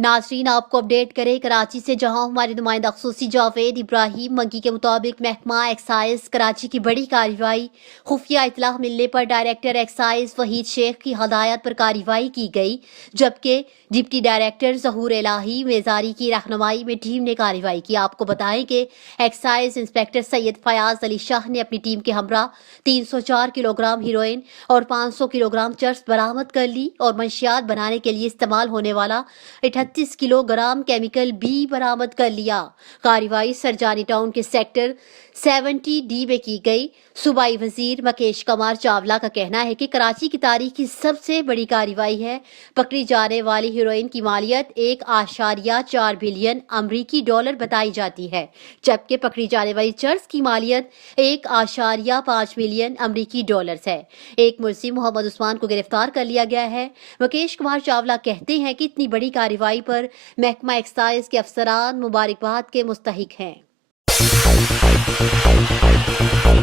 नाजरीन आपको अपडेट करें कराची से, जहां हमारे नुमाइंदा खसूसी जावेद इब्राहिम मंगी के मुताबिक महकमा एक्साइज कराची की बड़ी कार्रवाई। खुफिया इतला मिलने पर डायरेक्टर एक्साइज वहीद शेख की हदायत पर कार्रवाई की गई, जबकि डिप्टी डायरेक्टर ज़हूर इलाही मेजारी की रहनुमाई में टीम ने कार्रवाई की। आपको बताएं कि एक्साइज इंस्पेक्टर सैयद फयाज अली शाह ने अपनी टीम के हमरा 304 किलोग्राम हीरोइन और 500 किलोग्राम चर्स बरामद कर ली और मंशियात बनाने के लिए इस्तेमाल होने वाला 38 किलोग्राम केमिकल भी बरामद कर लिया। कार्रवाई सरजानी टाउन के सेक्टर 70D में की गई। सूबाई वजीर मुकेश कुमार चावला का कहना है कि कराची की तारीख की सबसे बड़ी कार्रवाई है। पकड़ी जाने वाली हीरोइन की मालियत 1.4 बिलियन अमरीकी डॉलर बताई जाती है, जबकि पकड़ी जाने वाली चर्स की मालियत 1.5 मिलियन अमरीकी डॉलर है। एक मुलजिम मोहम्मद उस्मान को गिरफ्तार कर लिया गया है। मुकेश कुमार चावला कहते हैं कि इतनी बड़ी कार्रवाई पर महकमा एक्साइज के अफसरान मुबारकबाद के मुस्तहिक हैं।